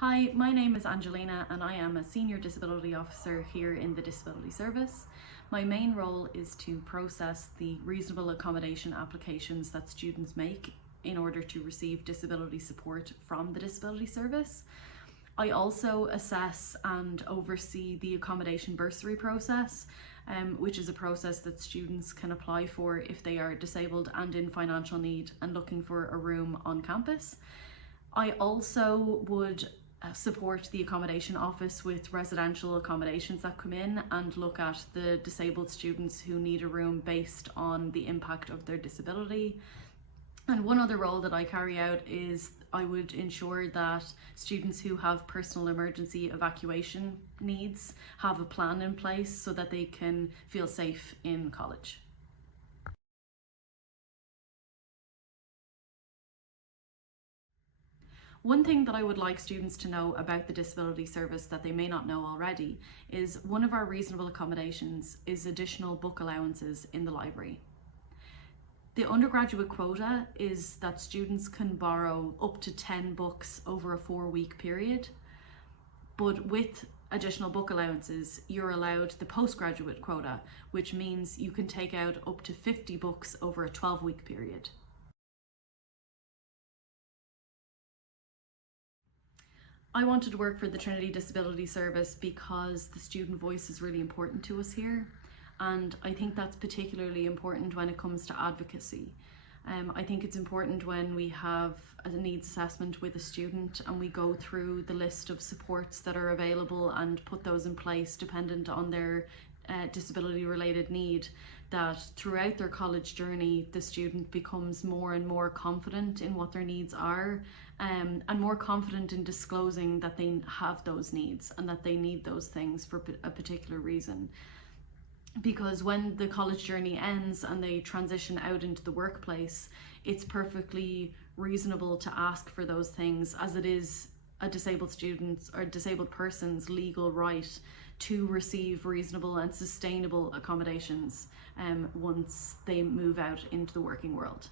Hi, my name is Angelina and I am a Senior Disability Officer here in the Disability Service. My main role is to process the reasonable accommodation applications that students make in order to receive disability support from the Disability Service. I also assess and oversee the accommodation bursary process, which is a process that students can apply for if they are disabled and in financial need and looking for a room on campus. I also would support the accommodation office with residential accommodations that come in and look at the disabled students who need a room based on the impact of their disability. And one other role that I carry out is I would ensure that students who have personal emergency evacuation needs have a plan in place so that they can feel safe in college. One thing that I would like students to know about the Disability Service that they may not know already is one of our reasonable accommodations is additional book allowances in the library. The undergraduate quota is that students can borrow up to 10 books over a 4-week period, but with additional book allowances, you're allowed the postgraduate quota, which means you can take out up to 50 books over a 12-week period. I wanted to work for the Trinity Disability Service because the student voice is really important to us here, and I think that's particularly important when it comes to advocacy. I think it's important when we have a needs assessment with a student and we go through the list of supports that are available and put those in place dependent on their disability related need, that throughout their college journey the student becomes more and more confident in what their needs are, and more confident in disclosing that they have those needs and that they need those things for a particular reason. Because when the college journey ends and they transition out into the workplace, it's perfectly reasonable to ask for those things, as it is a disabled student's or disabled person's legal right to receive reasonable and sustainable accommodations once they move out into the working world.